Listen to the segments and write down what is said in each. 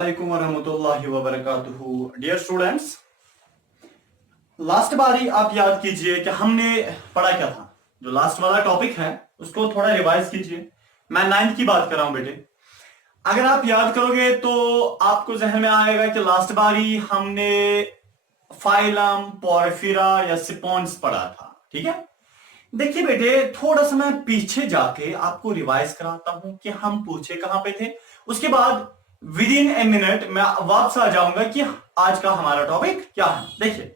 वालेकुम वरहमतुल्लाहि वबरकातुहू। Dear students, last बारी आप याद कीजिए कि हमने पढ़ा क्या था। जो लास्ट वाला टॉपिक है उसको थोड़ा रिवाइज कीजिए। मैं 9th की बात कर रहा हूं बेटे। अगर आप याद करोगे तो आपको जहन में आएगा कि लास्ट बारी हमने फाइलम, पोरफिरा या सिपोन्स पढ़ा था। ठीक है, देखिए बेटे, थोड़ा सा मैं पीछे जाके आपको रिवाइज कराता हूं कि हम पूछे कहां पे थे। उसके बाद विद इन ए मिनट मैं वापस आ जाऊंगा कि आज का हमारा टॉपिक क्या है। देखिए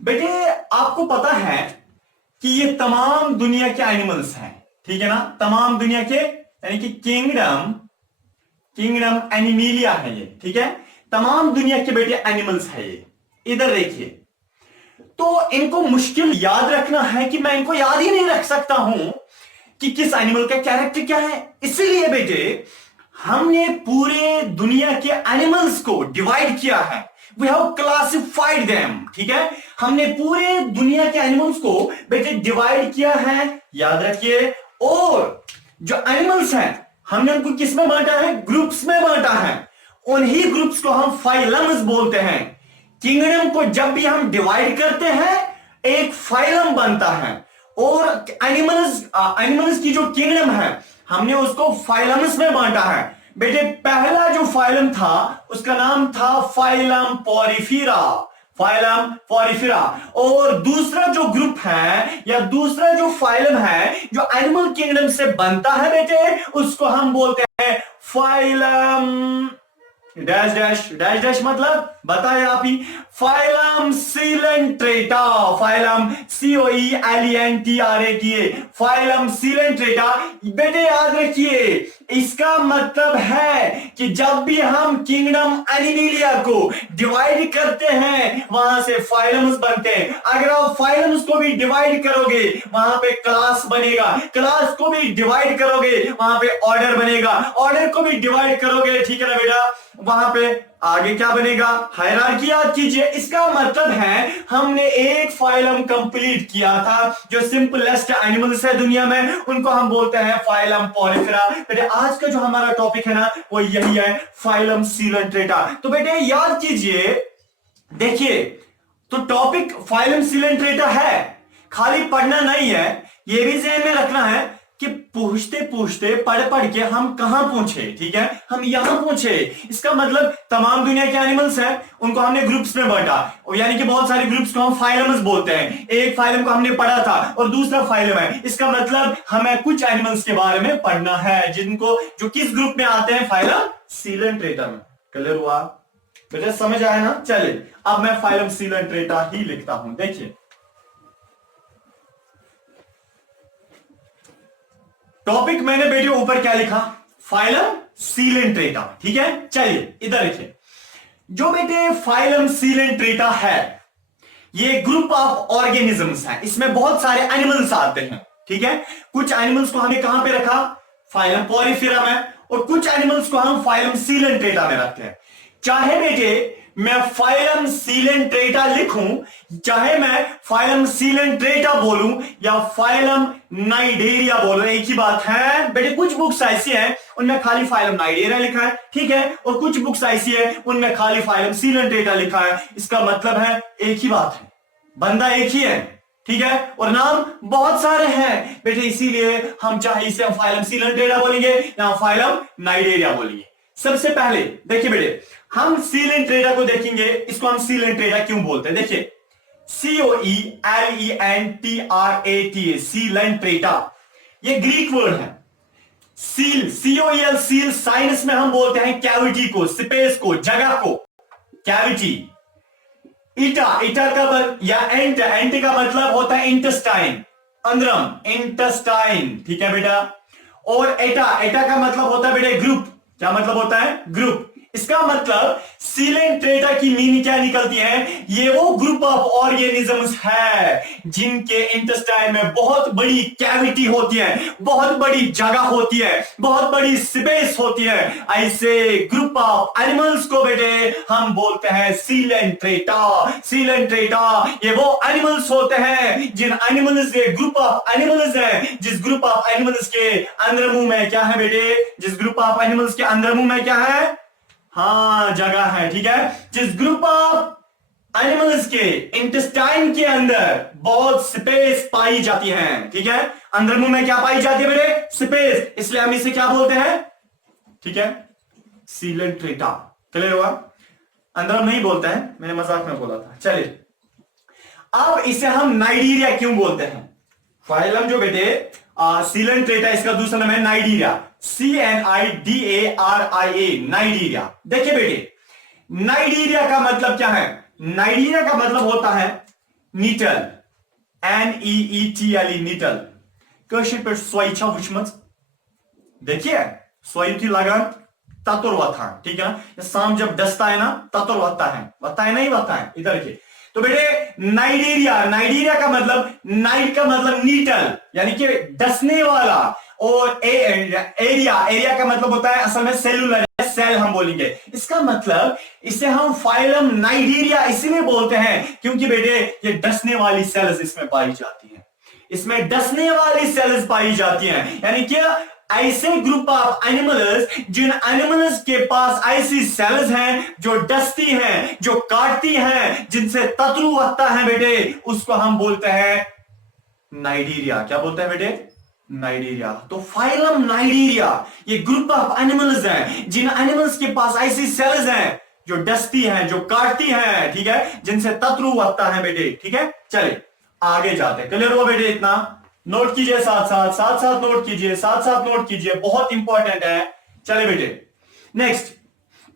बेटे, आपको पता है कि ये तमाम दुनिया के एनिमल्स हैं, ठीक है ना। तमाम दुनिया के यानी कि किंगडम किंगडम एनिमीलिया है ये, ठीक है। तमाम दुनिया के बेटे एनिमल्स है ये। इधर देखिए, तो इनको मुश्किल याद रखना है कि मैं इनको याद ही नहीं रख सकता हूं कि किस एनिमल का कैरेक्टर क्या है। इसलिए बेटे हमने पूरे दुनिया के एनिमल्स को डिवाइड किया है। वी हैव क्लासिफाइड देम, ठीक है। हमने पूरे दुनिया के एनिमल्स को बेटे डिवाइड किया है, याद रखिए। और जो एनिमल्स हैं हमने उनको किस में बांटा है? ग्रुप्स में बांटा है। उन्हीं ग्रुप्स को हम फाइलम्स बोलते हैं। किंगडम को जब भी हम डिवाइड करते हैं एक फाइलम बनता है, और एनिमल्स की जो किंगडम है हमने उसको फाइलम्स में बांटा है। बेटे पहला जो फाइलम था उसका नाम था फाइलम पोरिफेरा, फाइलम पोरिफेरा। और दूसरा जो ग्रुप है या दूसरा जो फाइलम है जो एनिमल किंगडम से बनता है बेटे, उसको हम बोलते हैं phylum dash dash dash dash, मतलब बताए आप ही। Phylum coelenterata, phylum COELENTRATA, phylum coelenterata. बेटे याद रखिए, इसका मतलब है कि जब भी हम किंगडम एनिमीलिया को डिवाइड करते हैं वहां से फाइलम्स बनते हैं। अगर आप फाइलम्स को भी डिवाइड करोगे वहां पे क्लास बनेगा, क्लास को भी डिवाइड करोगे वहां पे ऑर्डर बनेगा, ऑर्डर को भी डिवाइड करोगे, ठीक है ना बेटा, वहां पे आगे क्या बनेगा? हायरार्की। याद कीजिए, इसका मतलब है हमने एक फाइलम कंप्लीट किया था। जो सिंपलेस्ट एनिमल्स है दुनिया में उनको हम बोलते हैं फाइलम पोरिफेरा। बेटे आज का जो हमारा टॉपिक है ना वो यही है, फाइलम सीलेंट्रेटा। तो बेटे याद कीजिए, देखिए तो टॉपिक फाइलम सीलेंट्रेटा है, खाली पढ़ना नहीं है। ये भी ध्यान में रखना है कि पूछते पूछते पढ़ पढ़ के हम कहां पहुंचे, ठीक है, हम यहां पहुंचे। इसका मतलब तमाम दुनिया के एनिमल्स हैं उनको हमने ग्रुप्स में बांटा, यानी कि बहुत सारे ग्रुप्स को हम फाइलम्स बोलते हैं। एक फाइलम को हमने पढ़ा था और दूसरा फाइलम है, इसका मतलब हमें कुछ एनिमल्स के बारे में पढ़ना है जिनको जो किस ग्रुप में आते हैं? फाइलम सीलेंट्रेटा में। क्लियर हुआ बेटा? समझ आया ना? चलिए अब मैं फाइलम सीलेंट्रेटा ही लिखता हूं। देखिए टॉपिक मैंने बेटे ऊपर क्या लिखा? फाइलम सीलेंट्रेटा, ठीक है। चलिए इधर देखिए, जो बेटे फाइलम सीलेंट्रेटा है ये ग्रुप ऑफ ऑर्गेनिजम्स है। इसमें बहुत सारे एनिमल्स आते हैं, ठीक है। कुछ एनिमल्स को हमने कहां पे रखा? फाइलम पोरिफेरा में, और कुछ एनिमल्स को हम फाइलम सीलेंट्रेटा में रखते हैं। चाहे बेटे मैं फाइलम सीलेंट्रेटा लिखूं, चाहे मैं फाइलम सीलेंट्रेटा बोलूं या फाइलम नाइडेरिया बोलूं, एक ही बात है बेटे। कुछ बुक्स ऐसी हैं उनमें खाली फाइलम नाइडेरिया लिखा है, ठीक है, और कुछ बुक्स ऐसी है उनमें खाली फाइलम सीलेंट्रेटा लिखा है। इसका मतलब है एक ही बात है, बंदा एक ही है, ठीक है, और नाम बहुत सारे हैं बेटे। इसीलिए हम चाहे इसे फाइलम सीलेंट्रेटा बोलेंगे या फाइलम नाइडेरिया बोलेंगे। सबसे पहले देखिए बेटे, हम सीलेंट्रेटा को देखेंगे। इसको हम सीलेंट्रेटा क्यों बोलते हैं? देखिए COELENTRATA, सीलेंट्रेटा, ये ग्रीक वर्ड है। सील, COEL, सील, साइंस में हम बोलते हैं कैविटी को, स्पेस को, जगह को, कैविटी। इटा, इटा का या एंट, एंट का मतलब होता है इंटेस्टाइन, अंदरम, इंटेस्टाइन, ठीक है बेटा। और एटा, एटा का मतलब होता है बेटे ग्रुप। क्या मतलब होता है? ग्रुप। इसका मतलब सीलेंट्रेटा की मीनिंग क्या निकलती है? ये वो ग्रुप ऑफ ऑर्गेनिजम्स है जिनके इंटेस्टाइन में बहुत बड़ी कैविटी होती है, बहुत बड़ी जगह होती है, बहुत बड़ी स्पेस होती है। ऐसे ग्रुप ऑफ एनिमल्स को बेटे हम बोलते हैं सीलेंट्रेटा। सीलेंट्रेटा ये वो एनिमल्स होते हैं जिन एनिमल्स के ग्रुप ऑफ एनिमल्स है, जिस ग्रुप ऑफ एनिमल्स के अंदर मुंह में क्या है बेटे? जिस ग्रुप ऑफ एनिमल्स के अंदर मुंह में क्या है? हाँ जगह है, ठीक है। जिस ग्रुप ऑफ एनिमल्स के इंटेस्टाइन के अंदर बहुत स्पेस पाई जाती है, ठीक है। अंदर मुंह में क्या पाई जाती है बेटे? स्पेस, इसलिए हम इसे क्या बोलते हैं? ठीक है, सीलेंट्रेटा। क्लियर हुआ? अंदर हम नहीं बोलते हैं, मैंने मजाक में बोला था। चलिए, अब इसे हम नाइडीरिया क्यों बोलते हैं? फाइलम जो बेटे सीलेंट्रेटा, इसका दूसरा नाम है नाइडीरिया, CNIDARIA, नाइडीरिया। देखिए बेटे, नाइडीरिया का मतलब क्या है? नाइडीरिया का मतलब होता है नीटल, NEETLE, नीटल। कशिर पे स्वइच्छा वुचमत, देखिए स्वयं लगन ततुर वथा, ठीक है ना। शाम जब डसता है ना, ततुर वता है नहीं वता है, इधर के। तो बेटे नाइडीरिया, नाइडीरिया का मतलब, नाइट का मतलब नीटल, यानी कि डसने वाला, और एरिया का मतलब होता है असल में सेलुलर, सेल हम बोलेंगे। इसका मतलब इसे हम फाइलम नाइडीरिया इसलिए बोलते हैं क्योंकि बेटे ये डसने वाली सेल्स इसमें पाई जाती हैं, इसमें डसने वाली सेल्स पाई जाती हैं। यानी कि ऐसे ग्रुप ऑफ एनिमल्स, जिन एनिमल्स के पास ऐसी सेल्स हैं जो डसती हैं, जो काटती हैं, जिनसे ततरु वत्ता है बेटे, उसको हम बोलते हैं नाइडीरिया। क्या बोलते हैं बेटे? नाइडीरिया। तो फाइलम नाइडीरिया ये ग्रुप ऑफ एनिमल्स हैं जिन एनिमल्स के पास ऐसी सेल्स हैं जो डसती हैं, जो काटती हैं, ठीक है, जिनसे ततरु वत्ता है बेटे, ठीक है। चलिए आगे जाते हैं। क्लियर हुआ बेटे? इतना नोट कीजिए, साथ साथ नोट कीजिए, साथ साथ नोट कीजिए, बहुत इंपॉर्टेंट है। चलिए बेटे, नेक्स्ट,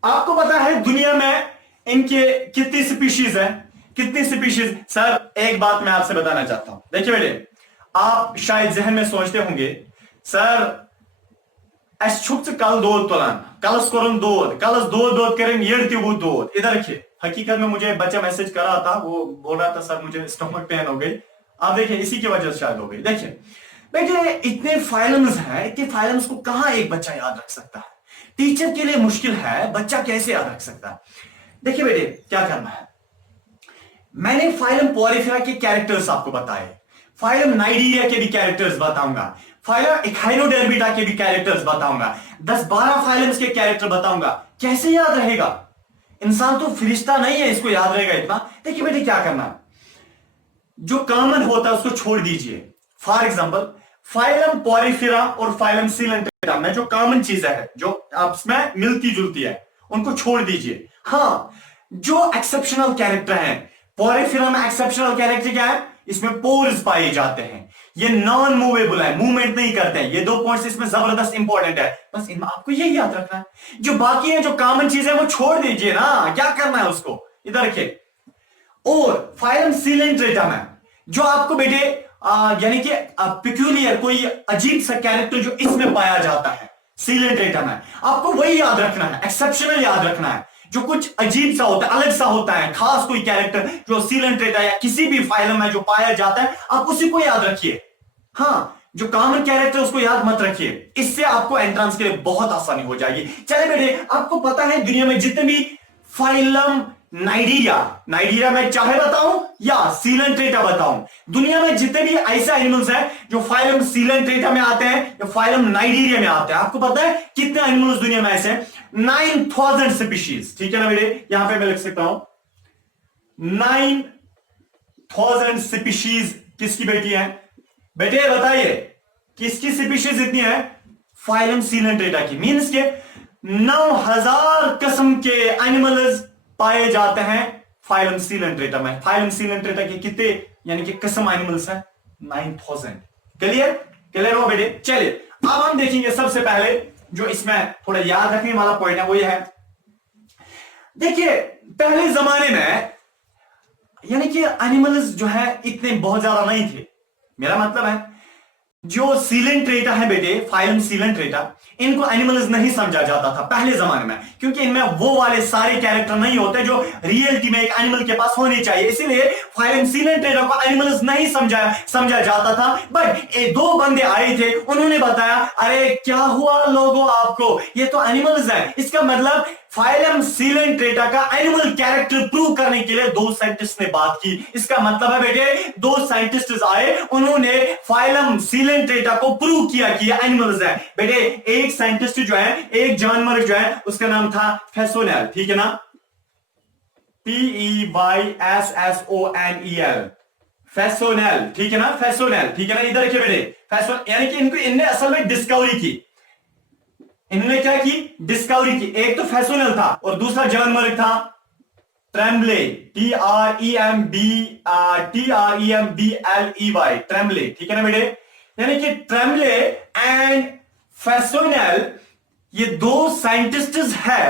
आपको पता है दुनिया में इनके कितनी स्पीशीज है? कितनी स्पीशीज? सर एक बात मैं आपसे बताना चाहता हूं। देखिए बेटे, आप शायद जहन में सोचते होंगे, सर कल दूध तुलान, कलस करुन दूध, कलस दूध करें ये दूध। इधर रखिए, हकीकत में मुझे बच्चा मैसेज कर रहा था, वो बोल रहा था सर मुझे स्टमक पेन हो गई। आप देखिए इसी की वजह से शायद हो गई। देखिए बेटे, इतने फाइलम्स हैं, इतने फाइलम्स को कहां एक बच्चा याद रख सकता है? टीचर के लिए मुश्किल है, बच्चा कैसे याद रख सकता है? देखिए बेटे, क्या करना है, मैंने फाइलम पोरिफेरा के कैरेक्टर्स आपको बताए, फाइलम नाइडीरिया के भी कैरेक्टर्स बताऊंगा, फाइलम इखाइनोडेर्मिटा के भी कैरेक्टर्स बताऊंगा, 10-12 फाइलम्स के कैरेक्टर बताऊंगा। कैसे याद रहेगा? इंसान तो फरिश्ता नहीं है, इसको याद रहेगा इतना? देखिए बेटे, क्या करना है, जो कॉमन होता है उसको छोड़ दीजिए। फॉर एग्जाम्पल, फाइलम पोरिफेरा और फाइलम सीलेंट्रेटा में जो कॉमन चीजें है, जो आपस में मिलती जुलती है, उनको छोड़ दीजिए। हाँ, जो एक्सेप्शनल कैरेक्टर है, पोरिफेरा में एक्सेप्शनल कैरेक्टर क्या है? इसमें पोर्स पाए जाते हैं, ये नॉन मूवेबल है, मूवमेंट नहीं करते हैं। ये 2 पॉइंट्स इसमें जबरदस्त इंपॉर्टेंट है, बस इनमें आपको यही याद रखना है। जो बाकी है, जो कॉमन चीजें, वो छोड़ दीजिए ना, क्या करना है उसको, इधर रखिए। और फाइलम सीलेंट्रेटा में जो आपको बेटे यानी कि पिक्यूलियर, कोई अजीब सा कैरेक्टर जो इसमें पाया जाता है सीलेंट्रेटा में, आपको वही याद रखना है, एक्सेप्शनल याद रखना है। जो कुछ अजीब सा होता है, अलग सा होता है, खास कोई कैरेक्टर जो सीलेंट्रेटा या किसी भी फाइलम में जो पाया जाता है, आप उसी को याद रखिए। हाँ, जो कॉमन कैरेक्टर उसको याद मत रखिए, इससे आपको एंट्रेंस के लिए बहुत आसानी हो जाएगी। चले बेटे, आपको पता है दुनिया में जितने भी फाइलम नाइडीरिया में चाहे बताऊं या सीलेंट्रेटा बताऊं, दुनिया में जितने भी ऐसे एनिमल्स हैं जो फाइलम सीलेंट्रेटा में आते हैं या फाइलम नाइडीरिया में आते हैं, आपको पता है कितने एनिमल्स दुनिया में ऐसे? 9000 स्पीशीज, ठीक है ना बेटे? यहां पे मैं लिख सकता हूं 9000 स्पीशीज किसकी बेटी है? बेटे बताइए किसकी स्पीशीज इतनी है? फाइलम सीलेंट्रेटा की। मीन्स के 9000 किस्म के एनिमल्स पाए जाते हैं फाइलम सीलेंट्रेटा में। फाइलम सीलेंट्रेटा के कितने यानी कि किस्म एनिमल्स हैं? 9000। क्लियर हो बेटे? चलिए अब हम देखेंगे सबसे पहले जो इसमें थोड़ा याद रखने वाला पॉइंट है वो ये है, देखिए पहले जमाने में यानी कि एनिमल्स जो है इतने बहुत ज्यादा नहीं थे। मेरा मतलब है जो सीलेंट्रेटा है बेटे, फाइलम सीलेंट्रेटा, इनको एनिमल्स नहीं समझा जाता था पहले जमाने में, क्योंकि इनमें वो वाले सारे कैरेक्टर नहीं होते जो रियलिटी में एक एनिमल के पास होने चाहिए। इसीलिए फाइलम सीलेंट्रेटा को एनिमल्स नहीं समझा जाता था। बट 2 बंदे आए थे, उन्होंने बताया अरे क्या हुआ लोगों आपको, ये तो एनिमल्स है। इसका मतलब फाइलम सीलेंट्रेटा का एनिमल कैरेक्टर प्रूव करने के लिए दो साइंटिस्ट ने बात की। इसका मतलब है बेटे दो साइंटिस्ट आए, उन्होंने फाइलम सीलेंट्रेटा को प्रूव किया कि ये एनिमल्स है। बेटे एक साइंटिस्ट जो है, एक जानवर जो है, उसका नाम था फेसोनेल, ठीक है ना, PEYSSONEL, फेसोनेल, ठीक है ना, फेसोनेल, ठीक है ना। इधर देखिए बेटे, फेसोन यानी कि इनने असल में डिस्कवरी की। इन्होंने क्या की? डिस्कवरी की। एक तो फेसोनेल था और दूसरा जानवर था ट्रेम्बले, TREMBLEY, ट्रेम्बले, ठीक है ना बेटे। यानी कि ट्रेम्बले एंड फेसोनेल ये दो साइंटिस्ट है।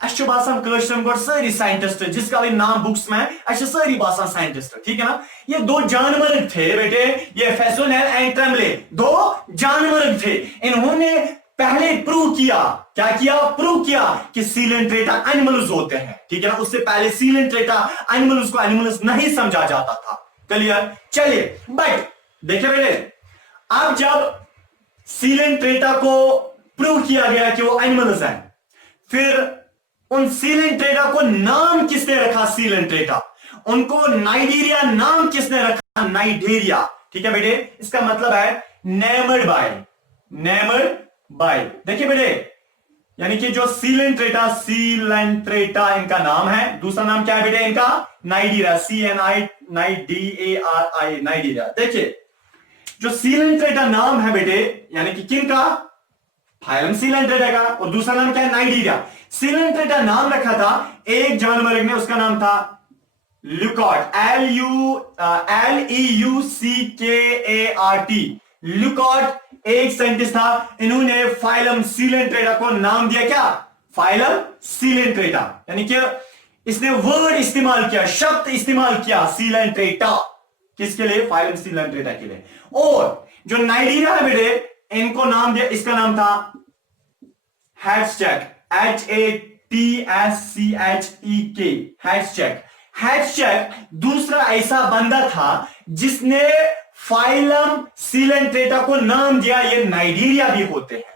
अच्छे बासान कश्मीर गोड सारी साइंटिस्ट जिसका भी नाम बुक्स में अच्छे सारी बासान साइंटिस्ट, ठीक है ना। ये दो जानवर थे बेटे, ये फेसोनेल एंड ट्रेम्बले दो जानवर थे। इन्होंने पहले प्रूव किया, क्या किया? प्रूव किया कि सीलेंट्रेटा एनिमल्स होते हैं, ठीक है ना। उससे पहले सीलेंट्रेटा एनिमल्स को एनिमल्स नहीं समझा जाता था। क्लियर? चलिए, बट देखिए बेटे, अब जब सीलेंट्रेटा को प्रूव किया गया कि वो एनिमल्स हैं, फिर उन सीलेंट्रेटा को नाम किसने रखा? सीलेंट्रेटा। उनको नाइडीरिया नाम किसने रखा? नाइडीरिया, ठीक है बेटे। इसका मतलब है नेमड बाय, नेमड बाय। देखिए बेटे, यानी कि जो सीलेंट्रेटा इनका नाम है, दूसरा नाम क्या है बेटे इनका? नाइडीरिया, CNIDARI, नाइडीरिया। देखिए जो सीलेंट्रेटा नाम है बेटे, यानी कि किनका? फाइलम सीलेंट्रेटा का, और दूसरा नाम क्या है? नाइडीरिया। सीलेंट्रेटा नाम रखा था एक जानवर ने, उसका नाम था ल्यूकॉट, LEUCKART, ल्यूकॉट एक साइंटिस्ट था। इन्होंने फाइलम सीलेंट्रेटा को नाम दिया क्या? Phylum Coelenterata. यानी कि इसने वर्ड इस्तेमाल किया, शब्द इस्तेमाल किया सीलेंट्रेटा, किसके लिए? फाइलम सीलेंट्रेटा के लिए। और जो नाइडीरिया है बेटे, इनको नाम दिया, इसका नाम था हैट्सचेक, HATSCHEK, हैट्सचेक। हैट्सचेक दूसरा ऐसा बंदा था जिसने फाइलम सीलेंट्रेटा को नाम दिया ये नाइडीरिया भी होते हैं,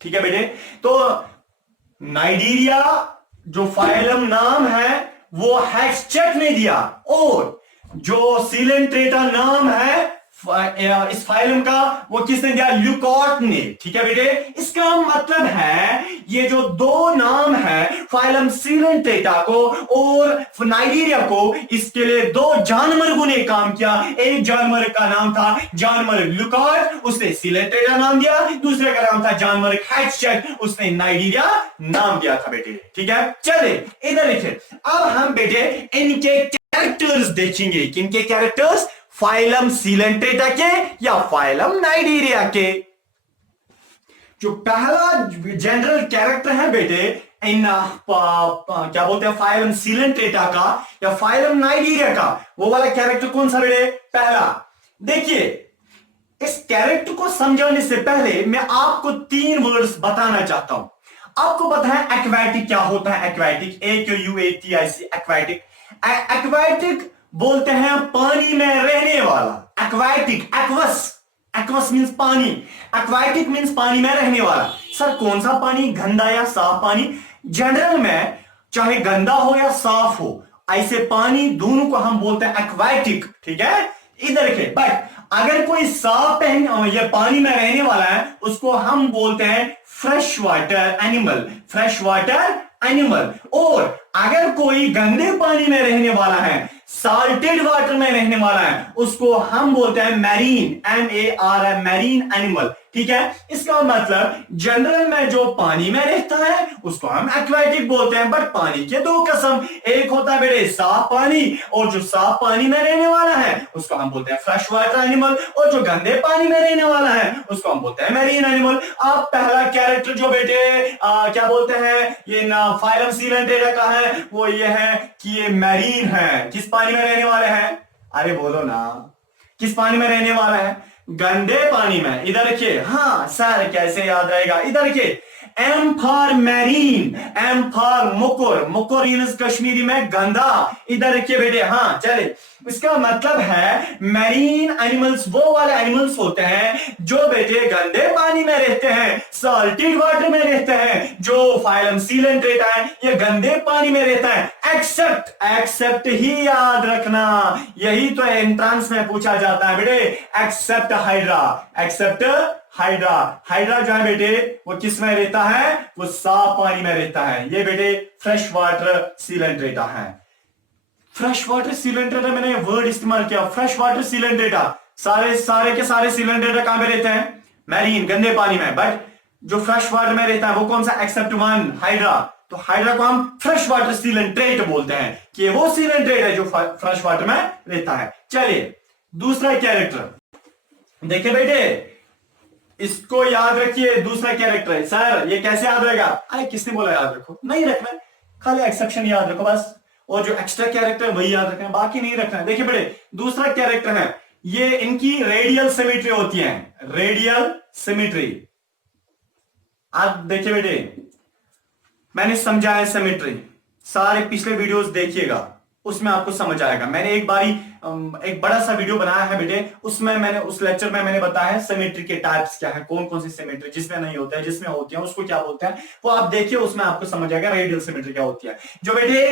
ठीक है बेटे। तो नाइडीरिया जो फाइलम नाम है वो हैट्सचेक ने दिया, और जो सीलेंट्रेटा नाम है इस फाइलम का, वो किसने दिया? ल्यूकॉट ने, ठीक है बेटे। इसका मतलब है ये जो दो नाम है फाइलम सीलेंट्रेटा को और नाइडीरिया को, इसके लिए दो जानवरों ने काम किया। एक जानवर का नाम था जानवर ल्यूकॉट, उसने सीलेंट्रेटा नाम दिया। दूसरे का नाम था जानवर हैट्सचेक, उसने नाइडीरिया नाम दिया था बेटे, ठीक है। चले इधर देखिए, अब हम बेटे इनके कैरेक्टर्स देखेंगे। किनके कैरेक्टर्स? फाइलम सीलेंट्रेटा के या फाइलम नाइडीरिया के। जो पहला जनरल कैरेक्टर है बेटे इन क्या बोलते हैं, फाइलम सीलेंट्रेटा का या फाइलम नाइडीरिया का, वो वाला कैरेक्टर कौन सा बेटे? पहला। देखिए, इस कैरेक्टर को समझाने से पहले मैं आपको तीन वर्ड्स बताना चाहता हूं। आपको पता है एक्वेटिक क्या होता है? Aquatic, AQUATIC, aquatic. एक्वेटिक बोलते हैं पानी में रहने वाला। एक्वाटिक, एक्वस, एक्वस मींस पानी, एक्वाटिक मींस पानी में रहने वाला। सर कौन सा पानी, गंदा या साफ पानी? जनरल में चाहे गंदा हो या साफ हो, ऐसे पानी दोनों को हम बोलते हैं एक्वाटिक, ठीक है। इधर देखिए, बट अगर कोई साफ ये पानी में रहने वाला है, उसको हम बोलते हैं fresh water animal, fresh water animal. और अगर कोई गंदे पानी में रहने वाला है, साल्टेड वाटर में रहने वाला है, उसको हम बोलते हैं मैरीन, MARI, मैरीन एनिमल, ठीक है। इसका मतलब जनरल में जो पानी में रहता है उसको हम एक्वेटिक बोलते हैं। बट पानी के दो किस्म, एक होता है बेटे साफ पानी, और जो साफ पानी में रहने वाला है उसको हम बोलते हैं फ्रेश वाटर एनिमल, और जो गंदे पानी में रहने वाला है उसको हम बोलते हैं मैरीन एनिमल। अब पहला कैरेक्टर जो बेटे क्या बोलते हैं, ये फाइलम सीलेंट्रेटा का है, वो ये है कि ये मैरीन है। किस पानी में रहने वाले हैं? अरे बोलो ना, किस पानी में रहने वाला है? गंदे पानी में। इधर देखिए, हाँ सर कैसे याद रहेगा, इधर देखिए M for marine, M for मुकुर, मुकुर मीन्स कश्मीरी में गंदा। इधर रखिए बेटे, हाँ चले। इसका मतलब है मैरीन एनिमल्स वो वाले एनिमल्स होते हैं जो बेटे गंदे पानी में रहते हैं, सॉल्टेड वाटर में रहते हैं। जो फाइलम सीलेंट्रेटा है ये गंदे पानी में रहता है, एक्सेप्ट, एक्सेप्ट ही याद रखना, यही तो एंट्रेंस में पूछा जाता है बेटे, except hydra, except hydra. Hydra जो है बेटे वो किस में रहता है, वो साफ पानी में रहता है। ये बेटे फ्रेश वाटर सीलेंट्रेटा है। फ्रेश वाटर सीलेंट्रेटा, मैंने वर्ड इस्तेमाल किया, फ्रेश वाटर सीलेंट्रेटा। सारे के सारे सीलेंट्रेटा कहां पे रहते हैं, मैरीन गंदे पानी में, बट जो फ्रेश वाटर में रहता है वो कौन सा, एक्सेप्ट वन, हाइड्रा। तो हाइड्रा को हम फ्रेश वाटर सीलेंट्रेट बोलते हैं कि वो सीलेंट्रेट है जो फ्रेश वाटर में रहता है। चलिए दूसरा कैरेक्टर देखिए बेटे, इसको याद रखिए। दूसरा कैरेक्टर है, सर ये कैसे याद रहेगा, अरे किसने बोला याद रखो, नहीं रखना, खाली एक्सेप्शन याद रखो बस, और जो एक्स्ट्रा कैरेक्टर वही याद रखना है, बाकी नहीं रखना है। देखिए बेटे दूसरा कैरेक्टर है, ये इनकी रेडियल सिमेट्री होती है, रेडियल सिमेट्री। आप देखिए बेटे मैंने समझाया सिमेट्री, सारे पिछले वीडियोस देखिएगा उसमें आपको समझ आएगा। मैंने एक बारी एक बड़ा सा वीडियो बनाया है बेटे, उसमें मैंने उस लेक्चर में मैंने बताया है सिमेट्री के टाइप्स क्या है, कौन कौन सी सिमेट्री जिसमें नहीं होता है, जिसमें होती है उसको क्या बोलते हैं, वो आप देखिए उसमें आपको समझ आएगा रेडियल सिमेट्री क्या होती है। जो बेटे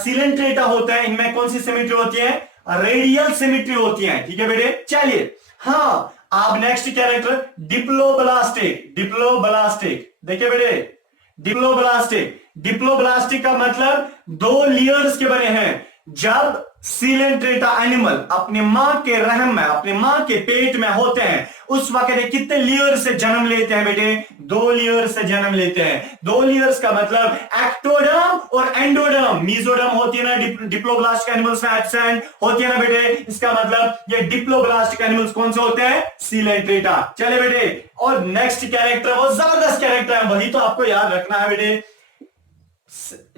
सीलेंट्रेटा होता है इनमें कौन सी सिमेट्री होती है, रेडियल सिमेट्री होती है। ठीक है बेटे, चलिए हाँ आप नेक्स्ट कैरेक्टर डिप्लोब्लास्टिक, डिप्लोब्लास्टिक देखिए बेटे, डिप्लोब्लास्टिक, डिप्लोब्लास्टिक का मतलब दो लेयर्स के बने हैं। जब सीलेंट्रेटा एनिमल अपने मां के रहम में, अपने मां के पेट में होते हैं उस वक्त ये कितने लेयर से जन्म लेते हैं बेटे, दो लेयर से जन्म लेते हैं। दो लेयर्स का मतलब एक्टोडर्म और एंडोडर्म, मीजोडर्म होती है ना डिप्लोब्लास्टिक एनिमल्स में, एब्सेंट होती है ना बेटे, इसका मतलब ये डिप्लोब्लास्टिक एनिमल्स कौन से होते हैं, सीलेंट्रेटा। चले बेटे, और नेक्स्ट कैरेक्टर वो जबरदस्त कैरेक्टर है, वही तो आपको याद रखना है बेटे।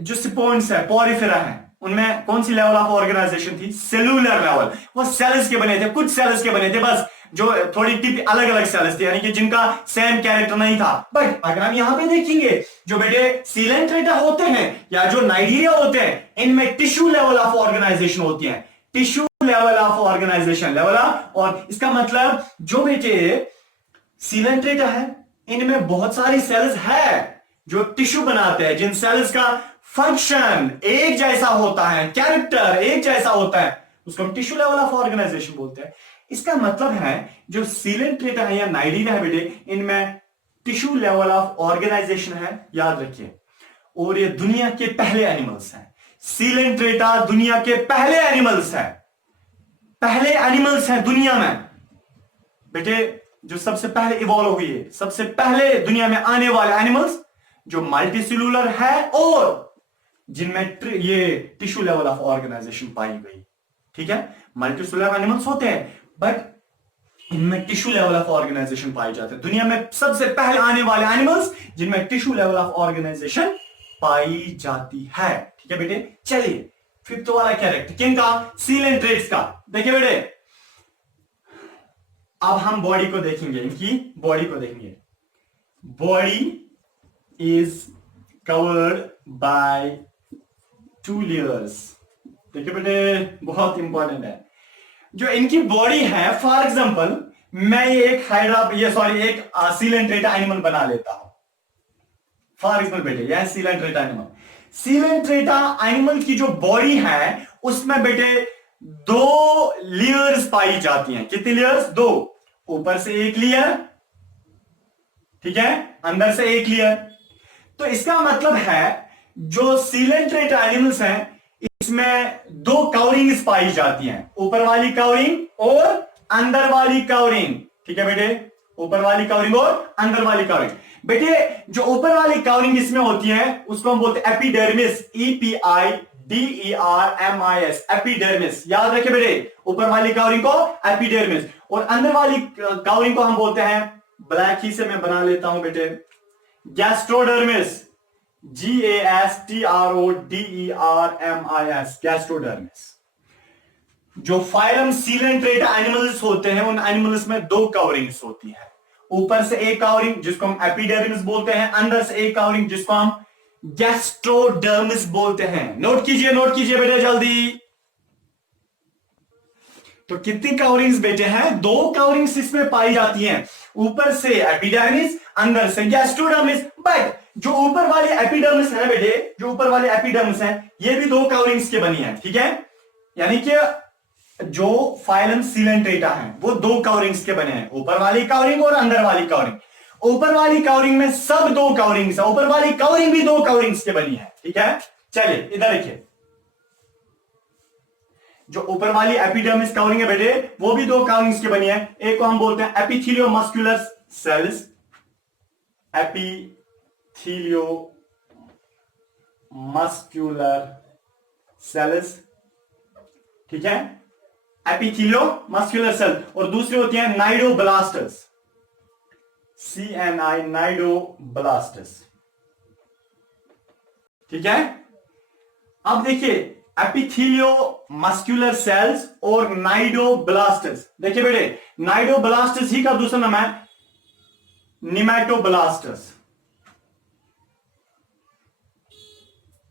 जो सिपोन्स है, पोरिफेरा है, उनमें कौन सी लेवल ऑफ ऑर्गेनाइजेशन थी, सेलुलर लेवल, वो सेल्स के बने थे, कुछ सेल्स के बने थे बस, जो थोड़ी टिप अलग अलग सेल्स थे, यानी कि जिनका सेम कैरेक्टर नहीं था। बट अगर हम यहां पे देखेंगे जो बेटे सीलेंट्रेटा होते हैं या जो नाइजीरिया होते हैं इनमें टिश्यू लेवल ऑफ ऑर्गेनाइजेशन होती है, tissue level of organisation, level of, और इसका मतलब जो बेटे सीलेंट्रेटा है इनमें बहुत सारी सेल्स है जो टिश्यू बनाते हैं, जिन सेल्स का फंक्शन एक जैसा होता है, कैरेक्टर एक जैसा होता है, उसको हम टिश्यू लेवल ऑफ ऑर्गेनाइजेशन बोलते हैं। इसका मतलब है जो सीलेंट्रेटा है या नाइजीरिया है बेटे इनमें टिश्यू लेवल ऑफ ऑर्गेनाइजेशन है, याद रखिए। और ये दुनिया के पहले एनिमल्स हैं, सीलेंट्रेटा दुनिया के पहले एनिमल्स हैं, पहले एनिमल्स हैं दुनिया में बेटे, जो सबसे पहले इवॉल्व हुई है, सबसे पहले दुनिया में आने वाले एनिमल्स जो मल्टीसेलुलर है और जिनमें ये टिश्यू लेवल ऑफ ऑर्गेनाइजेशन पाई गई। ठीक है, मल्टीसेलुलर एनिमल्स होते हैं बट इनमें टिश्यू लेवल ऑफ ऑर्गेनाइजेशन पाई जाते हैं। दुनिया में सबसे पहले आने वाले एनिमल्स जिनमें टिश्यू लेवल ऑफ ऑर्गेनाइजेशन पाई जाती है। ठीक है बेटे, चलिए फिफ्थ वाला कैरेक्टर किनका, सीलेंट्रेट्स का। देखिए बेटे अब हम बॉडी को देखेंगे, इनकी बॉडी को देखेंगे। Body is covered by 2 layers. देखिए बेटे बहुत इंपॉर्टेंट है, जो इनकी बॉडी है, फॉर एग्जांपल मैं एक एक सीलेंट्रेटा एनिमल बना लेता हूं, फॉर एग्जांपल बेटे यह सीलेंट्रेटा एनिमल। सीलेंट्रेटा एनिमल की जो बॉडी है उसमें बेटे 2 लेयर्स पाई जाती हैं। कितनी लेयर्स, 2, ऊपर से एक लेयर, ठीक है, अंदर से एक लेयर। तो इसका मतलब है जो सीलेंट्रेटा एनिमल्स हैं इसमें 2 कवरिंग्स पाई जाती हैं, ऊपर वाली कवरिंग और अंदर वाली कवरिंग। ठीक है बेटे, ऊपर वाली कवरिंग और अंदर वाली कवरिंग। बेटे जो ऊपर वाली कवरिंग इसमें होती है उसको हम बोलते हैं एपिडर्मिस, EPIDERMIS, एपिडर्मिस। याद रखिए बेटे, ऊपर वाली कवरिंग को एपिडर्मिस और अंदर वाली कवरिंग को हम बोलते हैं, ब्लैक ही से मैं बना लेता हूं बेटे, गैस्ट्रोडर्मिस, GASTRODERMIS, गैस्ट्रोडर्मिस। जो फाइलम सीलेंट्रेटा एनिमल्स होते हैं उन एनिमल्स में 2 कवरिंग्स होती है, ऊपर से एक कवरिंग जिसको हम एपिडर्मिस बोलते हैं, अंदर से एक कवरिंग जिसको हम गैस्ट्रोडर्मिस बोलते हैं। नोट कीजिए बेटे जल्दी। तो कितनी कवरिंग्स बेटे हैं? 2 कवरिंग्स इसमें पाई जाती हैं, ऊपर से एपिडर्मिस, अंदर से गैस्ट्रोडर्मिस। बट जो ऊपर वाली एपिडर्मिस है बेटे, जो ऊपर वाली एपिडर्मिस है, ये भी 2 कवरिंग्स के बनी है, ठीक है। यानी कि जो फाइलम सीलेंट्रेटा है वो 2 कवरिंग्स के बने हैं, ऊपर वाली कवरिंग और अंदर वाली कवरिंग। ऊपर वाली कवरिंग में सब 2 कवरिंग्स है, ऊपर वाली कवरिंग भी 2 कवरिंग्स के बनी है, ठीक है। चलिए इधर देखिए, जो ऊपर वाली एपिडर्मिस कवरिंग है बेटे वो भी 2 कवरिंग्स की बनी है। एक को हम बोलते हैं एपिथेलियो मस्कुलर सेल्स, एपिथेलियो मस्कुलर सेल्स, ठीक है, एपिथेलियो मस्कुलर सेल। और दूसरी होती है नाइडोब्लास्टस, CNI, नाइडोब्लास्टस, ठीक है। अब देखिए एपिथेलियो मस्कुलर सेल्स और नाइडोब्लास्टस। देखिए बेटे, नाइडोब्लास्टस ही का दूसरा नाम है निमैटोब्लास्टस,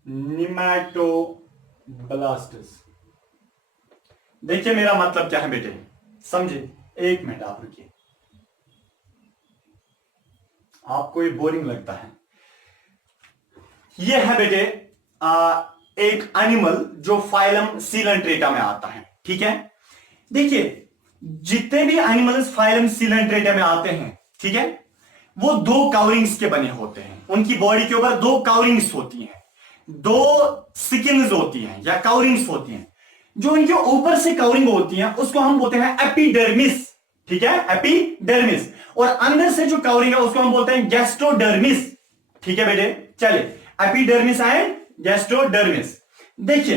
निमैटोब्लास्टस। देखिए मेरा मतलब क्या है बेटे, समझे? एक मिनट आप रुकिए, आपको ये बोरिंग लगता है। ये है बेटे एक एनिमल जो फाइलम सीलेंट्रेटा में आता है, ठीक है। देखिए जितने भी एनिमल्स फाइलम सीलेंट्रेटा में आते हैं, ठीक है, वो 2 कवरिंग्स के बने होते हैं। उनकी बॉडी के ऊपर 2 कवरिंग्स होती हैं, 2 स्किन्स होती हैं या कवरिंग्स होती हैं। जो इनके ऊपर से कवरिंग होती है उसको हम बोलते हैं एपिडर्मिस, ठीक है, एपिडर्मिस। और अंदर से जो कवरिंग है उसको हम बोलते हैं गैस्ट्रोडर्मिस, ठीक है बेटे। चलिए एपिडर्मिस एंड गैस्ट्रोडर्मिस। देखिए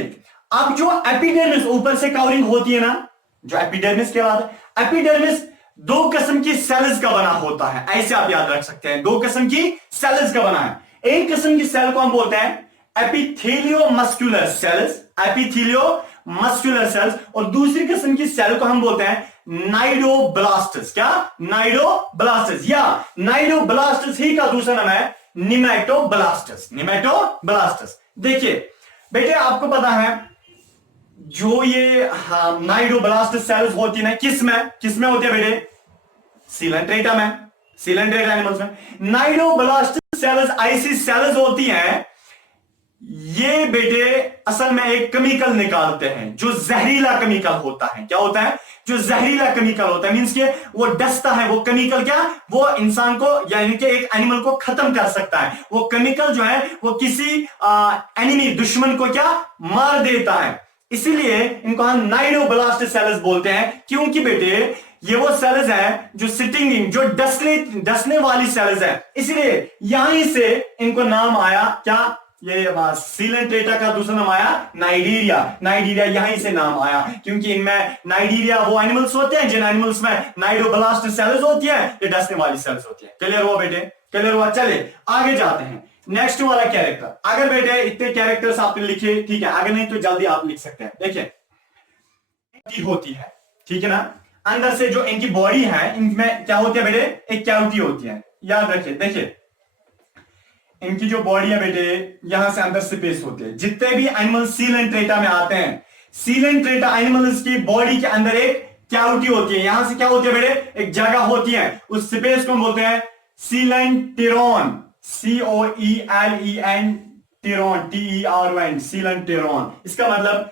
अब जो एपिडर्मिस ऊपर से कवरिंग होती है ना, जो एपिडर्मिस कहलाता है, एपिडर्मिस 2 किस्म की सेल्स का बना होता है, ऐसे आप याद रख सकते हैं। 2 किस्म की सेल्स का बना है। एक किस्म की सेल को हम बोलते हैं एपिथेलियो मस्कुलर सेल्स, एपिथेलियो मस्कुलर सेल्स, और दूसरी किस्म की सेल को हम बोलते हैं नाइडोब्लास्टस। क्या? नाइडोब्लास्टस, या नाइडोब्लास्टस ही का दूसरा नाम है निमैटोब्लास्टस, निमैटोब्लास्टस। देखिए बेटे आपको पता है जो ये नाइडोब्लास्टस सेल्स होती है ना, किसमें होती है बेटे? सीलेंट्रेटा में, सीलेंट्रेटा एनिमल्स में। नाइडोब्लास्टस सेल्स ऐसी सेल्स होती हैं, ये बेटे असल में एक केमिकल निकालते हैं जो जहरीला केमिकल होता है। क्या होता है? जो जहरीला केमिकल होता है, मींस के वो डसता है, वो केमिकल क्या, वो इंसान को यानी कि एक एनिमल को खत्म कर सकता है। वो केमिकल जो है वो किसी एनिमी, दुश्मन को क्या, मार देता है। इसीलिए इनको हम नाइडोब्लास्ट सेल्स बोलते हैं, क्योंकि बेटे ये वो सेल्स हैं जो सिटिंग, जो डसने वाली सेल्स है। इसलिए यहीं से इनको नाम आया क्या, ये सीलेंट्रेटा का दूसरा नाम आया नाइडीरिया। नाइडीरिया यहीं से नाम आया, क्योंकि इनमें नाइडीरिया वो एनिमल्स होते हैं जिन एनिमल्स में नाइडोब्लास्ट सेल्स होती है, ये डसने वाली सेल्स होती है। क्लियर हुआ बेटे? क्लियर हुआ। चले आगे जाते हैं, नेक्स्ट वाला कैरेक्टर। अगर बेटे इतने कैरेक्टर्स आपने लिखे, ठीक है, अगर नहीं तो जल्दी आप लिख सकते हैं। देखिए होती है, ठीक है ना, अंदर से जो इनकी बॉडी है इनमें क्या होती है बेटे, एक कैविटी होती है, याद रखिए। देखिए इनकी जो बॉडी है बेटे, यहां से अंदर स्पेस होती है। जितने भी एनिमल सीलेंट्रेटा में आते हैं, सीलेंट्रेटा एनिमल्स की बॉडी के अंदर एक कैविटी होती है। यहां से क्या होती है बेटे, एक जगह होती है, उस स्पेस को हम बोलते हैं सीलेंटेरॉन, COELEN, टेरॉन, TERON, सीलेंटेरॉन। इसका मतलब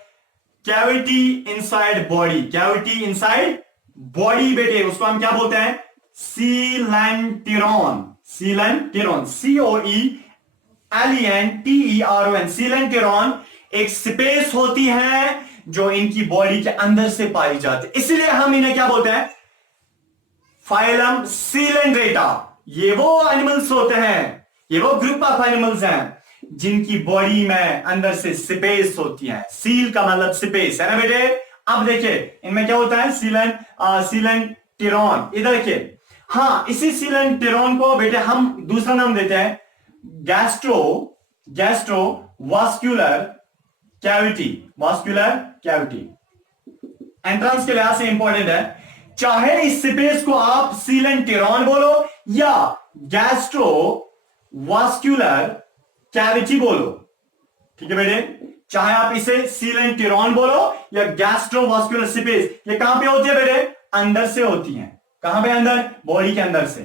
cavity inside body, cavity inside body बेटे, उसको हम क्या बोलते हैं, सीलेंटेरॉन, सीलेंटेरॉन, COELENTERON, सीलेंटेरॉन एक स्पेस होती है जो इनकी बॉडी के अंदर से पाई जाती है। इसलिए हम इन्हें क्या बोलते हैं, फाइलम सीलेंट्रेटा। ये वो एनिमल्स होते हैं, ये वो ग्रुप ऑफ एनिमल्स हैं जिनकी बॉडी में अंदर से स्पेस होती है। सील का मतलब स्पेस है ना बेटे। अब देखिए इनमें क्या होता है, सीलेंटेरॉन। इधर देखिए, हाँ इसी सीलेंटेरॉन को बेटे हम दूसरा नाम देते हैं gastrovascular cavity, vascular cavity. Entrance के लिहाज से इंपॉर्टेंट है। चाहे इस स्पेस को आप सीलेंटेरॉन बोलो या गैस्ट्रोवास्कुलर कैविटी बोलो, ठीक है बेटे, चाहे आप इसे सीलेंटेरॉन बोलो या गैस्ट्रोवास्कुलर स्पेस, ये कहां पे होती है बेटे? अंदर से होती है। कहां पे? अंदर, बॉडी के अंदर से।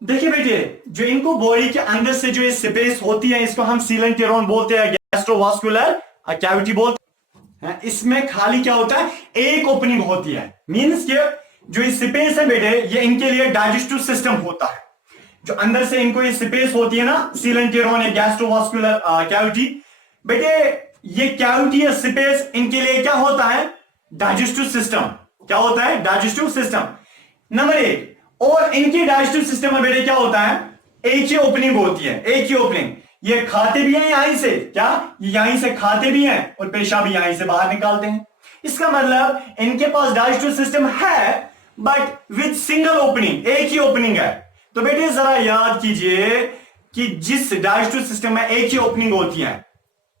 देखिए बेटे, जो इनको बॉडी के अंदर से जो ये स्पेस होती है, इसको हम सीलेंटेरॉन बोलते हैं, गैस्ट्रोवास्कुलर कैविटी बोलते हैं। इसमें खाली क्या होता है? एक ओपनिंग होती है। मींस के जो ये स्पेस है बेटे, ये इनके लिए डाइजेस्टिव सिस्टम होता है। जो अंदर से इनको ये स्पेस होती है ना, सीलेंटेरॉन या गैस्ट्रोवास्कुलर कैविटी, बेटे ये कैविटी या स्पेस इनके लिए क्या होता है? Digestive system. क्या होता है? डाइजेस्टिव सिस्टम, नंबर एक। और इनके डाइजेस्टिव सिस्टम में बेटे क्या होता है? एक ही ओपनिंग होती है, एक ही ओपनिंग। ये खाते भी हैं यहीं से, क्या ये यहीं से खाते भी हैं और पेशाब भी यहीं से बाहर निकालते हैं। इसका मतलब इनके पास डाइजेस्टिव सिस्टम है बट विद सिंगल ओपनिंग, एक ही ओपनिंग है। तो बेटे जरा याद कीजिए कि जिस डाइजेस्टिव सिस्टम में एक ही ओपनिंग होती है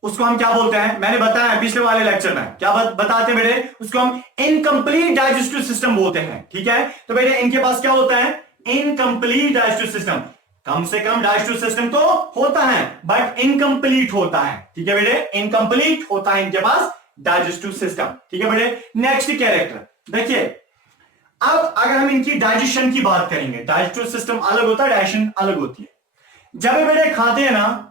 उसको हम क्या बोलते हैं? मैंने बताया पिछले वाले लेक्चर में, क्या बताते हैं बेटे? उसको हम इनकम्प्लीट डाइजेस्टिव सिस्टम बोलते हैं, ठीक है। तो बेटे इनके पास क्या होता है? Incomplete digestive system. कम से कम डाइजेस्टिव सिस्टम तो होता है बट इनकम्प्लीट होता है, ठीक है बेटे, इनकम्प्लीट होता है इनके पास डाइजेस्टिव सिस्टम, ठीक है बेटे। नेक्स्ट कैरेक्टर देखिए, अब अगर हम इनकी डाइजेशन की बात करेंगे, डाइजेस्टिव सिस्टम अलग होता है, डाइजेशन अलग होती है। जब ये बेटे खाते हैं ना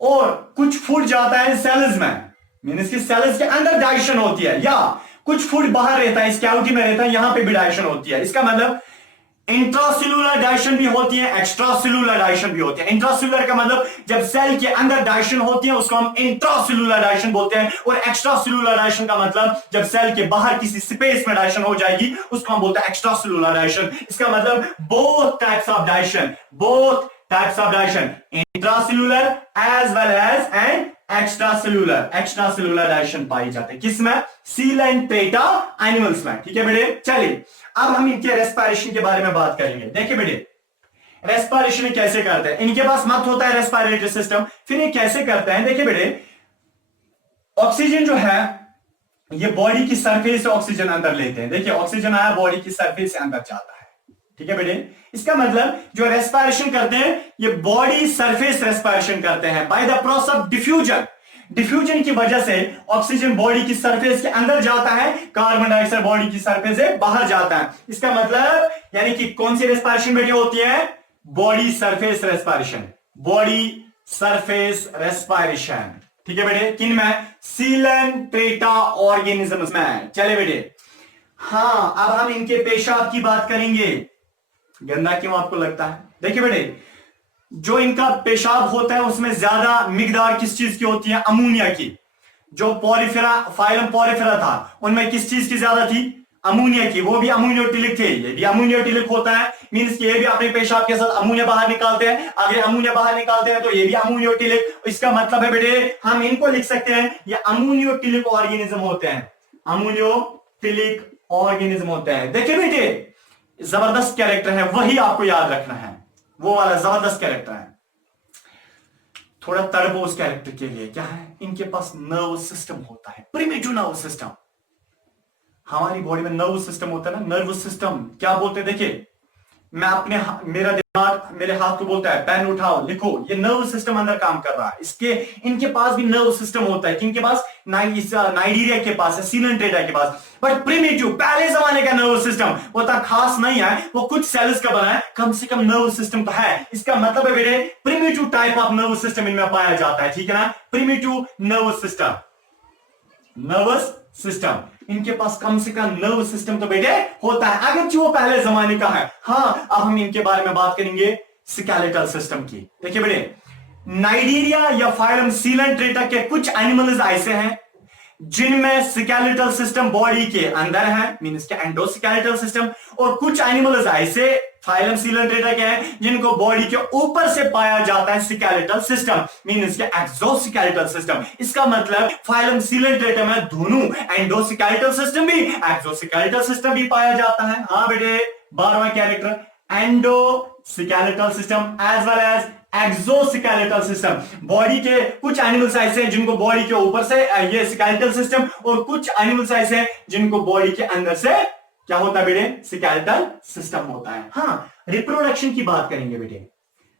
और कुछ फूड जाता है सेल्स में, मींस की सेल्स के अंदर डाइजेशन होती है, या कुछ फूड बाहर रहता है, इस कैविटी में रहता है, यहां पे भी डाइजेशन होती है। इसका मतलब इंट्रासेलुलर डाइजेशन भी होती है, एक्स्ट्रासेलुलर डाइजेशन भी होती है। इंट्रासेलुलर का मतलब जब सेल के अंदर डाइजेशन होती है उसको हम इंट्रासेलुलर डाइजेशन बोलते हैं, और एक्स्ट्रासेलुलर डाइजेशन का मतलब जब सेल के बाहर किसी स्पेस में डाइजेशन हो जाएगी उसको हम बोलते हैं एक्स्ट्रासेलुलर डाइजेशन। इसका मतलब both types of digestion, both types of digestion, intracellular as well as and extracellular digestion पाई जाते हैं। किसमें? सीलेंट्रेटा एनिमल्स में, ठीक है बेटे। चलिए अब हम इनके रेस्पिरेशन के बारे में बात करेंगे। देखिए बेटे, रेस्पिरेशन कैसे करते हैं? इनके पास मत होता है रेस्पिरेटरी सिस्टम, फिर ये कैसे करते हैं? देखिए बेटे, ऑक्सीजन जो है ये बॉडी की सरफेस से ऑक्सीजन अंदर लेते हैं। देखिए ऑक्सीजन आया, बॉडी की सरफेस से अंदर जाता है, ठीक है बेटे। इसका मतलब जो रेस्पिरेशन करते हैं ये बॉडी सरफेस रेस्पिरेशन करते हैं by the process of diffusion. Diffusion की वजह से ऑक्सीजन बॉडी की सरफेस के अंदर जाता है, कार्बन डाइऑक्साइड बॉडी की सरफेस से बाहर जाता है। इसका मतलब यानी कि कौन सी रेस्पिरेशन बेटे होती है? Body surface respiration, body surface respiration, ठीक है बेटे। किन में? सीलेंट्रेटा ऑर्गेनिजम्स में। चले बेटे, हाँ अब हम इनके पेशाब की बात करेंगे। गंदा क्यों आपको लगता है? देखिए बेटे, जो इनका पेशाब होता है उसमें ज्यादा मिकदार किस चीज की होती है? अमोनिया की। जो पॉरीफेरा, फाइलम पॉरीफेरा था उनमें किस चीज की ज्यादा थी? अमोनिया की। वो भी अमोनियोटिलिक थे, ये भी अमोनियोटिलिक होता है, मींस ये भी अपने पेशाब के साथ अमोनिया बाहर निकालते हैं। अगर अमोनिया बाहर निकालते हैं तो ये भी अमोनियोटिलिक। इसका मतलब है बेटे हम इनको लिख सकते हैं ये अमोनियोटिलिक ऑर्गेनिज्म होते हैं, अमोनियोटिलिक ऑर्गेनिज्म होते हैं। देखिए बेटे, जबरदस्त कैरेक्टर है, वही आपको याद रखना है, वो वाला जबरदस्त कैरेक्टर है। थोड़ा तड़पो उस कैरेक्टर के लिए। क्या है? इनके पास नर्व सिस्टम होता है, प्रिमिटिव नर्व सिस्टम। हमारी बॉडी में नर्व सिस्टम होता है ना, नर्व सिस्टम क्या बोलते हैं? देखिए मैं अपने मेरा दिमाग मेरे हाथ को बोलता है पेन उठाओ लिखो, ये नर्व सिस्टम अंदर काम कर रहा है। इसके इनके पास भी नर्व सिस्टम होता है। किनके पास? नाइजीरिया के पास है, सीलेंट्रेटा के पास। बट प्रिमिटिव पहले जमाने का नर्व सिस्टम वो इतना खास नहीं है, वो कुछ सेल्स का बना है, कम से कम नर्व सिस्टम तो है। इसका मतलब है बेटे primitive type of nerve system इनमें पाया जाता है, ठीक है ना। Primitive nerve system, nervous system, इनके पास कम से कम नर्व सिस्टम तो बेटे होता है, अगर वो पहले जमाने का है। हाँ अब हम इनके बारे में बात करेंगे स्केलेटल सिस्टम की। देखिए बेटे, नाइजीरिया या फाइलम सीलेंट्रेटा के कुछ एनिमल्स ऐसे हैं जिनमें स्केलेटल सिस्टम बॉडी के अंदर है, मींस के एंडोस्केलेटल सिस्टम, और कुछ एनिमल्स ऐसे फाइलम सीलेंट्रेटा के हैं जिनको बॉडी के ऊपर से पाया जाता है स्केलेटल सिस्टम, मींस के एक्सोस्केलेटल सिस्टम। इसका मतलब फाइलम सीलेंट्रेटा में दोनों एंडोस्केलेटल सिस्टम भी एक्सोस्केलेटल सिस्टम भी पाया जाता है। हाँ बेटे, 12वां character endoskeletal system as well as exoskeletal system. Body के कुछ एनिमल्स ऐसे हैं जिनको बॉडी के ऊपर से ये स्केलेटल सिस्टम, और कुछ एनिमल्स ऐसे हैं जिनको बॉडी के अंदर से क्या होता है बेटे? स्केलेटल सिस्टम होता है। हाँ, रिप्रोडक्शन की बात करेंगे बेटे।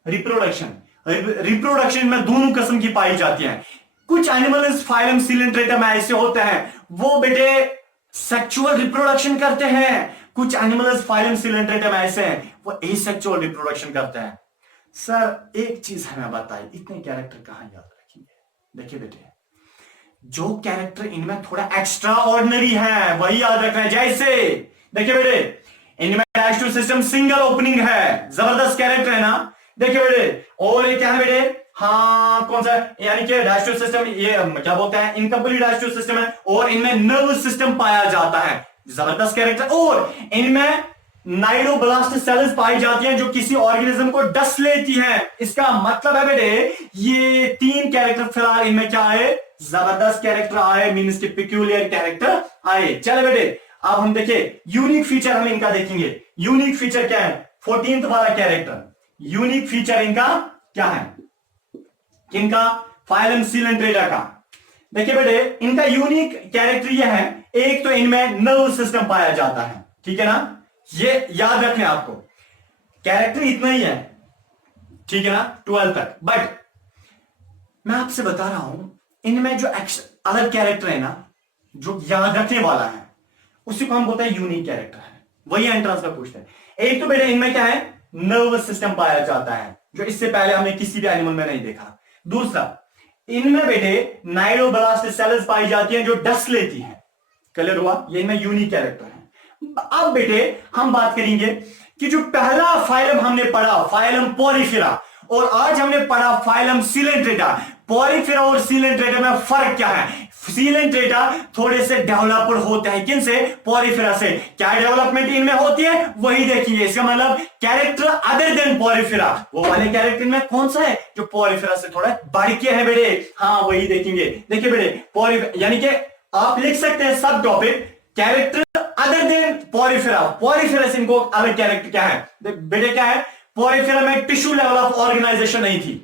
रिप्रोडक्शन में दोनों किस्म की पाई जाती है। कुछ एनिमल्स फाइलम सिलेंट्रेटा में ऐसे होते हैं, वो बेटे सेक्सुअल रिप्रोडक्शन करते हैं। कुछ एनिमल्स फाइलम सिलेंट्रेटा में ऐसे हैं, वो एसेक्सुअल रिप्रोडक्शन करते हैं। सर एक चीज हमें बताइए, इतने कैरेक्टर कहां याद रखेंगे? देखिए बेटे, जो कैरेक्टर इनमें थोड़ा एक्स्ट्रा ऑर्डिनरी है वही याद रखना है। जैसे देखिए बेटे, इनमें dash two system single opening है, जबरदस्त कैरेक्टर है ना। देखिए बेटे, और ये क्या है बेटे? हाँ, कौन सा? यानी कि डैश टू सिस्टम, ये क्या बोलते हैं, इनकम्प्लीट डैश टू सिस्टम है, और इनमें नर्वस सिस्टम पाया जाता है। जबरदस्त कैरेक्टर। और इनमें नाइडोब्लास्ट सेल्स पाई जाती हैं जो किसी ऑर्गेनिज्म को डस लेती हैं। इसका मतलब है बेटे, ये तीन कैरेक्टर फिलहाल इनमें क्या आए? जबरदस्त कैरेक्टर आए, मींस के पिक्यूलियर कैरेक्टर आए। चलो बेटे, अब हम देखिए यूनिक फीचर हम इनका देखेंगे। यूनिक फीचर क्या है? 14th वाला कैरेक्टर, यूनिक फीचर इनका क्या है? किनका? फाइलम सिलेंट्रेटा का। देखिए बेटे, इनका यूनिक कैरेक्टर यह है, एक तो इनमें नर्वस सिस्टम पाया जाता है, ठीक है ना, ये याद रखना है आपको। कैरेक्टर इतना ही है, ठीक है ना, 12 तक। बट मैं आपसे बता रहा हूं, इनमें जो अलग कैरेक्टर है ना, जो याद रखने वाला है, उसी को हम बोलते हैं यूनिक कैरेक्टर है। वही एंट्रेंस में पूछते हैं। एक तो बेटे इनमें क्या है? नर्वस सिस्टम पाया जाता है, जो इससे पहले हमने किसी भी एनिमल में नहीं देखा। दूसरा, इनमें बेटे नाइडोब्लास्ट सेल्स पाई जाती हैं जो डस लेती हैं। क्लियर हुआ? ये इनमें यूनिक कैरेक्टर है। अब बेटे हम बात करेंगे कि जो पहला फाइलम हमने पढ़ा, फाइलम पोरिफेरा, और आज हमने पढ़ा फाइलम सिलेंट्रेटा। पोरिफेरा और सिलेंट्रेटा में फर्क क्या है? सिलेंट्रेटा थोड़े से डेवलप्ड होते हैं, किनसे? पोरिफेरा से। क्या डेवलपमेंट इनमें होती है वही देखिए। इसका मतलब कैरेक्टर अदर देन पोरिफेरा, वो वाले कैरेक्टर में कौन सा है जो पोरिफेरा से थोड़ा बढ़ के है बेटे? हाँ, वही देखेंगे। देखिए बेटे, पोरिफेरा यानी कि आप लिख सकते हैं सब topic character other than Porifera. Porifera से इनको अलग कैरेक्टर क्या है बेटे? क्या है? पोरिफेरा में टिश्यू लेवल ऑफ ऑर्गेनाइजेशन नहीं थी।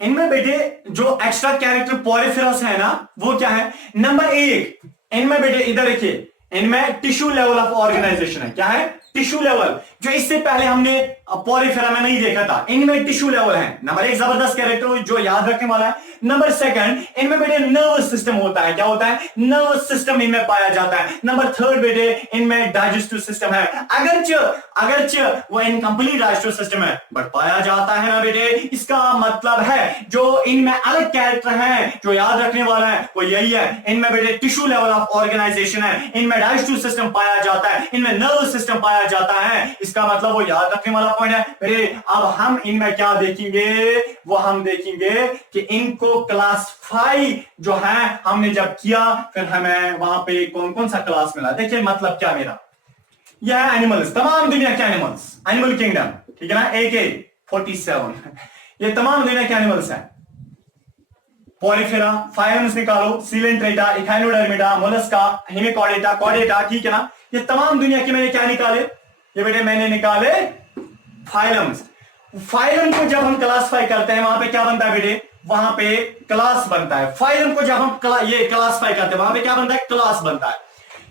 इनमें बेटे जो एक्स्ट्रा कैरेक्टर पोरिफेरा से है ना, वो क्या है? नंबर 1, इनमें बेटे इधर देखिए, इनमें टिश्यू लेवल ऑफ ऑर्गेनाइजेशन है। क्या है? टिश्यू लेवल, जो इससे पहले हमने पोरिफेरा में नहीं देखा था। इनमें टिश्यू लेवल है। नंबर 1 जबरदस्त कैरेक्टर जो याद रखने वाला है। नंबर 2, इनमें बेटे नर्वस सिस्टम होता है। क्या होता है? नर्वस सिस्टम इनमें पाया जाता है। नंबर 3 बेटे, इनमें डाइजेस्टिव सिस्टम है। अगरचे वो इनकम्प्लीट डाइजेस्टिव सिस्टम है, बट पाया जाता है ना बेटे। इसका मतलब है जो इनमें अलग कैरेक्टर है जो याद रखने वाला है वो यही है। इनमें बेटे टिश्यू लेवल ऑफ ऑर्गेनाइजेशन है, इनमें डाइजेस्टिव सिस्टम पाया जाता है, इनमें नर्वस सिस्टम पाया जाता है। इसका मतलब वो याद रखने वाला पॉइंट है बेटे। अब हम इनमें क्या देखेंगे? वो हम देखेंगे कि इनको क्लासिफाई जो है हमने जब किया, फिर हमें वहां पे कौन कौन सा क्लास मिला। देखिए मतलब क्या मेरा, यह है एनिमल्स, तमाम दुनिया के एनिमल्स, एनिमल किंगडम, ठीक है ना, AK-47 ये तमाम दुनिया के एनिमल्स हैं। पोरिफेरा, फाइलम्स निकालो, सिलेंट्रेटा, इचाइनोडर्मिडा, मोलस्का, हेमिकॉर्डेटा, कॉर्डेटा, ठीक है ना, ये तमाम दुनिया के मैंने क्या निकाले? ये बेटे मैंने निकाले फाइलम्स। फाइलम को जब हम क्लासिफाई करते हैं वहां पे क्या बनता है बेटे? वहां पे क्लास बनता है। फाइलम को जब हम ये क्लासिफाई करते हैं वहां पे क्या बनता है? क्लास बनता है।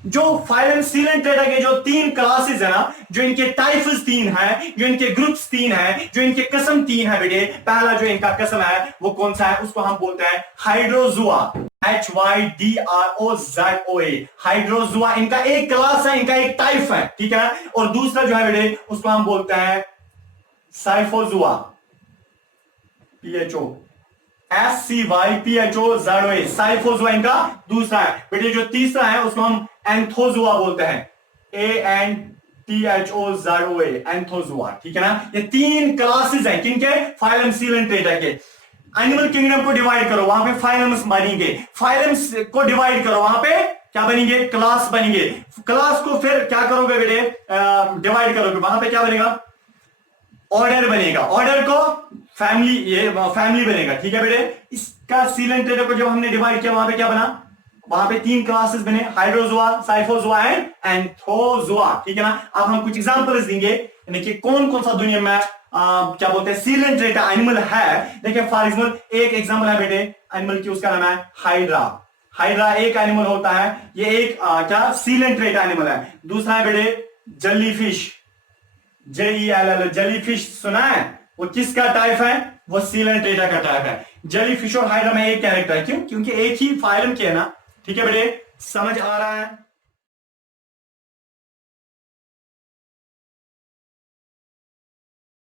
जो फाइलम सिलेंट्रेटा के जो 3 क्लासेस है ना, जो इनके टाइप्स 3 है, जो इनके ग्रुप्स 3 है, जो इनके किस्म 3 है बेटे। पहला जो इनका किस्म है वो कौन सा है? उसको हम बोलते हैं हाइड्रोजुआ, HYDROZOA। हाइड्रोजुआ इनका एक क्लास है, इनका एक टाइप है, ठीक है। और दूसरा जो है बेटे उसको हम बोलते हैं साइफोजुआ, PHO SCYPHOZOA, साइफोजुआ इनका दूसरा है बेटे। जो तीसरा है उसको हम एंथोजुआ बोलते हैं, ANTHOZOA, एंथोजुआ, ठीक है ना। ये 3 क्लासेस हैं किनके? फाइलम सिलेंट्रेटा के। एनिमल किंगडम को डिवाइड करो, वहां पे फाइलम्स बनेंगे। फाइलम्स को डिवाइड करो, वहां पे क्या बनेंगे? क्लास बनेंगे। क्लास को फिर क्या करोगे बेटे? डिवाइड करोगे, वहां पे क्या बनेगा? ऑर्डर बनेगा। ऑर्डर को फैमिली, ये फैमिली बनेगा, ठीक है बेटे। इसका सिलेंट्रेटा को जब हमने डिवाइड किया वहां पे क्या बना? वहां पे 3 क्लासेस बने, हाइड्रोजुआ, साइफोजुआ एंड एंथोजुआ, ठीक है ना। अब हम कुछ एग्जांपल्स देंगे, यानी कि कौन कौन सा दुनिया में क्या बोलते हैं सिलेंट्रेटा एनिमल है। देखिए फॉर एग्जांपल एक एग्जांपल है बेटे एनिमल की, उसका नाम है हाइड्रा। हाइड्रा एक एनिमल होता है, ये एक क्या सीलेंट्रेट एनिमल है। दूसरा है बेटे जेलीफिश, JELL, जेलीफिश सुना है, वो किसका टाइप है, वो सीलेंट्रेटा का टाइप है। जेलीफिश और हाइड्रा में एक कैरेक्टर है, क्यों, क्योंकि एक ही फाइलम के है ना। ठीक है बेटे, समझ आ रहा है।